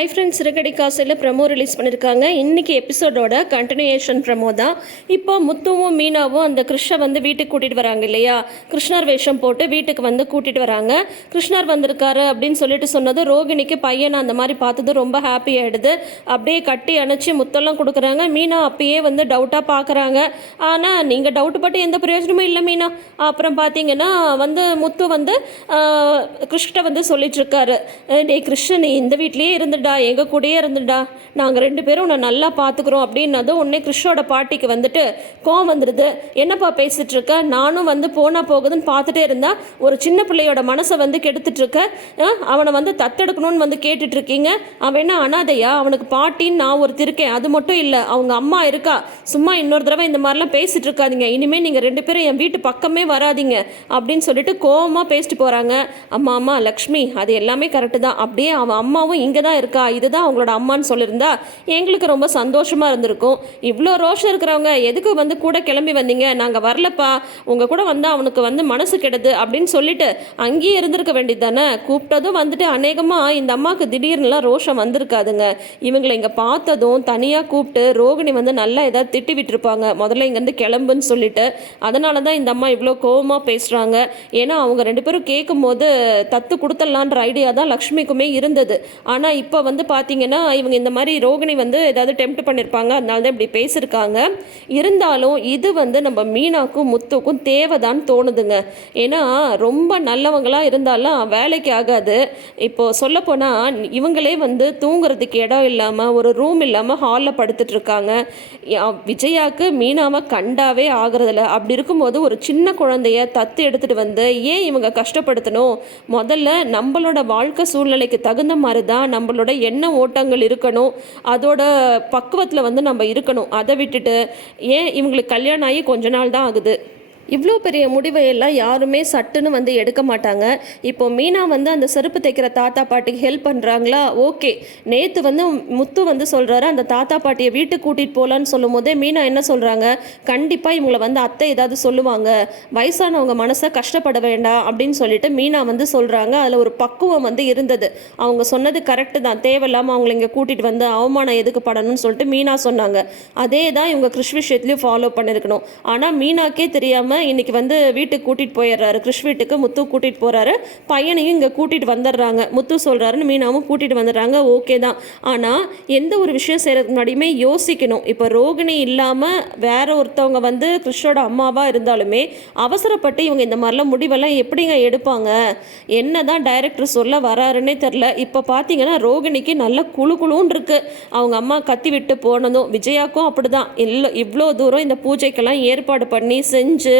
Hi friends சிறுகடி காசில் promo release பண்ணியிருக்காங்க இன்றைக்கி எபிசோடோட கண்டினியூஷன் ப்ரமோ தான். இப்போ முத்துவும் மீனாவும் அந்த கிருஷ்ண வந்து வீட்டுக்கு கூட்டிகிட்டு வராங்க இல்லையா? கிருஷ்ணர் வேஷம் போட்டு வீட்டுக்கு வந்து கூட்டிகிட்டு வராங்க. கிருஷ்ணர் வந்திருக்காரு அப்படின்னு சொல்லிட்டு சொன்னது ரோகிணிக்கு பையனை அந்த மாதிரி பார்த்தது ரொம்ப ஹாப்பி ஆகிடுது அப்படியே கட்டி அணைச்சி முத்தெல்லாம் கொடுக்குறாங்க. மீனா அப்பயே வந்து டவுட்டாக பார்க்குறாங்க. ஆனால் நீங்கள் டவுட் பட்டு எந்த பிரயோஜனமும் இல்லை மீனா. அப்புறம் பார்த்தீங்கன்னா வந்து முத்து வந்து ஆஹ், கிருஷ்ண வந்து சொல்லிட்டு இருக்காரு. டே கிருஷ்ணன் நீ இந்த வீட்லேயே இருந்துடா எங்கள் கூடயே இருந்துடா. நாங்கள் ரெண்டு பேரும் உன்னை நல்லா பார்த்துக்குறோம் அப்படின்னதும் உடனே கிருஷ்ணோட பாட்டிக்கு வந்துட்டு கோவம் வந்துடுது என்னப்பா பேசிட்டு இருக்க? நானும் வந்து போனா போகுதுன்னு பார்த்துட்டே இருந்தா ஒரு சின்ன பிள்ளையோட மனசை வந்து கெடுத்துட்டு இருக்க? அவனை வந்து தத்தெடுக்கணும்னு வந்து கேட்டுட்டு இருக்கீங்க? அவன் என்ன அனாதையா? அவனுக்கு பாட்டின்னு நான் ஒருத்தர் இருக்கேன். அது மட்டும் இல்லை அவங்க அம்மா இருக்கா? சும்மா இன்னொரு தடவை இந்த மாதிரிலாம் பேசிட்டு இருக்காதிங்க. இனிமேல் நீங்கள் ரெண்டு பேரும் என் வீட்டு பக்கமே வராதீங்க அப்படின்னு சொல்லிட்டு கோவமாக பேசிட்டு போகிறாங்க அம்மா அம்மா லக்ஷ்மி அது எல்லாமே கரெக்டு தான். அப்படியே அவன் அம்மாவும் இங்கே தான் இருக்கா? இதுதான் அவங்களோட அம்மான்னு சொல்லியிருந்தா எங்களுக்கு ரொம்ப சந்தோஷமாக இருந்திருக்கும். இவ்வளோ ரோஷம் இருக்கிறவங்க எதுக்கு வந்து கூட கிளம்பி வந்தீங்க? நாங்கள் வரலப்பா. உங்கள் கூட வந்து அவனுக்கு வந்து மனசு கெடுது அப்படின்னு சொல்லிட்டு அங்கேயே இருந்திருக்க வேண்டியது தானே கூப்பிட்டதும் வந்துட்டு அநேகமாக இந்த அம்மாவுக்கு திடீர்னுலாம் ரோஷம் வந்திருக்காதுங்க. இவங்களை இங்கே பார்த்ததும் தனியாக கூப்பிட்டு ரோகிணி வந்து நல்லா ஏதாவது திட்டி விட்டுருப்பாங்க. முதல்ல இங்கேருந்து கிளம்புன்னு சொல்லிட்டு. அதனால தான் இந்த அம்மா இவ்வளோ கோவமாக பேசுகிறாங்க ஏன்னா அவங்க ரெண்டு பேரும் கேட்கும்போது தத்து கொடுத்துடலான்ற ஐடியா தான் லக்ஷ்மிக்குமே இருந்தது. ஆனால் இப்போ வந்து பார்த்தீங்கன்னா இவங்க இந்த மாதிரி ரோகிணி வந்து ஏதாவது டெம்ப்ட் பண்ணியிருப்பாங்க அதனால தான் இப்படி பேசியிருக்காங்க இருந்தாலும் இது வந்து நம்ம மீனாக்கும் முத்துக்கும் தேவைதான் தோணுதுங்க. ஏன்னா ரொம்ப நல்லவங்களாக இருந்தாலும் வேலைக்கு ஆகாது. இப்போ சொல்லப்போனால் இவங்களே வந்து தூங்குறதுக்கு இடம் இல்லாமல் ஒரு ரூம் இல்லாமல் ஹாலில் படுத்துட்ருக்காங்க இருக்காங்க. மீனாவை கண்டாவே ஆகிறதில்ல. அப்படி இருக்கும்போது ஒரு சின்ன குழந்தைய தத்து எடுத்துகிட்டு வந்து ஏன் இவங்க கஷ்டப்படுத்தணும்? முதல்ல நம்மளோட வாழ்க்கை சூழ்நிலைக்கு தகுந்த மாதிரி தான் நம்மளோட என்ன ஓட்டங்கள் இருக்கணும் அதோட பக்குவத்தில் வந்து நம்ம இருக்கணும். அதை விட்டுட்டு ஏன் இவங்களுக்கு கல்யாணம் ஆகி கொஞ்ச நாள் தான் ஆகுது? இவ்வளோ பெரிய முடிவை எல்லாம் யாருமே சட்டுன்னு வந்து எடுக்க மாட்டாங்க. இப்போ மீனா வந்து அந்த செருப்பு தைக்கிற தாத்தா பாட்டிக்கு ஹெல்ப் பண்ணுறாங்களா ஓகே. நேற்று வந்து முத்து வந்து சொல்கிறாரு அந்த தாத்தா பாட்டியை வீட்டுக்கு கூட்டிகிட்டு போகலான்னு சொல்லும் போதே மீனா என்ன சொல்கிறாங்க கண்டிப்பாக இவங்களை வந்து அத்தை ஏதாவது சொல்லுவாங்க. வயசானவங்க மனசை கஷ்டப்பட வேண்டாம் அப்படின்னு சொல்லிட்டு மீனா வந்து சொல்கிறாங்க அதில் ஒரு பக்குவம் வந்து இருந்தது. அவங்க சொன்னது கரெக்டு தான். தேவையில்லாமல் அவங்கள இங்கே கூட்டிகிட்டு வந்து அவமானம் எதுக்கு படணும்னு சொல்லிட்டு மீனா சொன்னாங்க. அதே தான் இவங்க கிருஷ்ண விஷயத்துலையும் ஃபாலோ பண்ணியிருக்கணும் ஆனால் மீனாக்கே தெரியாமல் இன்றைக்கி வந்து வீட்டுக்கு கூட்டிகிட்டு போயிடுறாரு. கிருஷ் வீட்டுக்கு முத்து கூட்டிகிட்டு போகிறாரு பையனையும் இங்கே கூட்டிகிட்டு வந்துடுறாங்க. முத்து சொல்கிறாருன்னு மீனாவும் கூட்டிகிட்டு வந்துடுறாங்க. ஓகே தான். ஆனால் எந்த ஒரு விஷயம் செய்கிறதுக்கு முன்னாடியுமே யோசிக்கணும். இப்போ ரோகிணி இல்லாமல் வேற ஒருத்தவங்க வந்து கிருஷ்ணோட அம்மாவாக இருந்தாலுமே அவசரப்பட்டு இவங்க இந்த மாதிரிலாம் முடிவெல்லாம் எப்படிங்க எடுப்பாங்க? என்ன தான் டைரக்டர் சொல்ல வராருன்னே தெரில இப்போ பார்த்தீங்கன்னா ரோகிணிக்கு நல்ல குழு குழுன்னு இருக்குது அவங்க அம்மா கத்தி விட்டு போனதும் விஜயாக்கும் அப்படிதான். இல்லை இவ்வளோ தூரம் இந்த பூஜைக்கெல்லாம் ஏற்பாடு பண்ணி செஞ்சு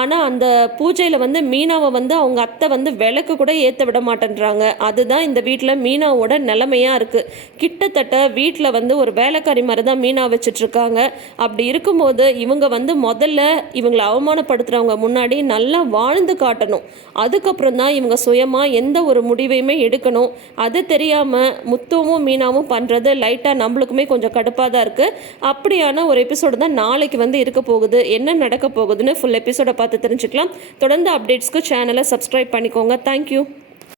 ஆனால் அந்த பூஜையில் வந்து மீனாவை வந்து அவங்க அத்தை வந்து விளக்கு கூட ஏற்ற விட மாட்டேன்றாங்க. அதுதான் இந்த வீட்டில் மீனாவோட நிலைமையாக இருக்குது கிட்டத்தட்ட வீட்டில் வந்து ஒரு வேலைக்காரி மாதிரி தான் மீனா வச்சிட்ருக்காங்க. அப்படி இருக்கும்போது இவங்க வந்து முதல்ல இவங்களை அவமானப்படுத்துகிறவங்க முன்னாடி நல்லா வாழ்ந்து காட்டணும். அதுக்கப்புறம் தான் இவங்க சுயமாக எந்த ஒரு முடிவையுமே எடுக்கணும். அது தெரியாமல் முத்துவும் மீனாவும் பண்ணுறது லைட்டாக நம்மளுக்குமே கொஞ்சம் கடுப்பாக தான் இருக்குது அப்படியான ஒரு எபிசோடு தான் நாளைக்கு வந்து இருக்க போகுது. என்ன நடக்க போகுதுன்னு ஃபுல் எபிசோடை பார்த்து தெரிஞ்சுக்கலாம். தொடர்ந்து அப்டேட்ஸ்க்கு சேனலை சப்ஸ்கிரைப் பண்ணிக்கோங்க. தேங்க்யூ